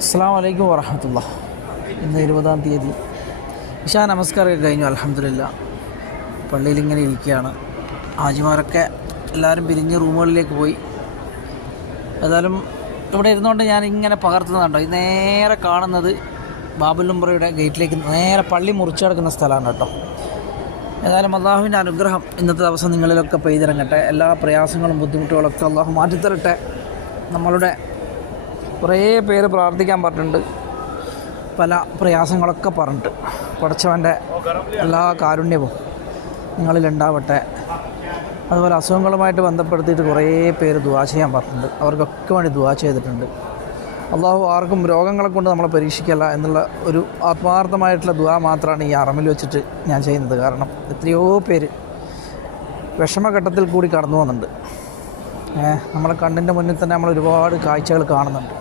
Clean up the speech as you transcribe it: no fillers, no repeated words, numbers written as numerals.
അസ്സലാമു അലൈക്കും വറഹ്മത്തുള്ളാഹി. ഇന്ന് 20-ാം തീയതി ഇശാ നമസ്കാരമൊക്കെ കഴിഞ്ഞു. അൽഹംദുലില്ലാ. പള്ളിയിൽ ഇങ്ങനെ ഇരിക്കുകയാണ്. ഹാജിമാരൊക്കെ എല്ലാവരും പിരിഞ്ഞ് റൂമുകളിലേക്ക് പോയി. ഏതായാലും ഇവിടെ ഇരുന്നുകൊണ്ട് ഞാൻ ഇങ്ങനെ പകർത്തുന്നുണ്ടോ, ഈ നേരെ കാണുന്നത് ബാബുൽ ഉംറയുടെ ഗേറ്റിലേക്ക് നേരെ പള്ളി മുറിച്ച് കിടക്കുന്ന സ്ഥലമാണ് കേട്ടോ. ഏതായാലും അള്ളാഹുവിൻ്റെ അനുഗ്രഹം ഇന്നത്തെ ദിവസം നിങ്ങളിലൊക്കെ പെയ്തിറങ്ങട്ടെ. എല്ലാ പ്രയാസങ്ങളും ബുദ്ധിമുട്ടുകളൊക്കെ അള്ളാഹു മാറ്റിത്തരട്ടെ. നമ്മളുടെ കുറേ പേര് പ്രാർത്ഥിക്കാൻ പറഞ്ഞിട്ടുണ്ട്, പല പ്രയാസങ്ങളൊക്കെ പറഞ്ഞിട്ട്. പടച്ചവൻ്റെ എല്ലാ കാരുണ്യവും നിങ്ങളിലുണ്ടാവട്ടെ. അതുപോലെ അസുഖങ്ങളുമായിട്ട് ബന്ധപ്പെടുത്തിയിട്ട് കുറേ പേര് ദുആ ചെയ്യാൻ പറഞ്ഞിട്ടുണ്ട്. അവർക്കൊക്കെ വേണ്ടി ദുആ ചെയ്തിട്ടുണ്ട്. അള്ളാഹു ആർക്കും രോഗങ്ങളെ കൊണ്ട് നമ്മളെ പരീക്ഷിക്കല്ല എന്നുള്ള ഒരു ആത്മാർത്ഥമായിട്ടുള്ള ദുആ മാത്രമാണ് ഈ അറമിൽ വെച്ചിട്ട് ഞാൻ ചെയ്യുന്നത്. കാരണം എത്രയോ പേര് വിഷമഘട്ടത്തിൽ കൂടി കടന്നു പോകുന്നുണ്ട്. നമ്മളെ കണ്ണിൻ്റെ മുന്നിൽ തന്നെ നമ്മൾ ഒരുപാട് കാഴ്ചകൾ കാണുന്നുണ്ട്.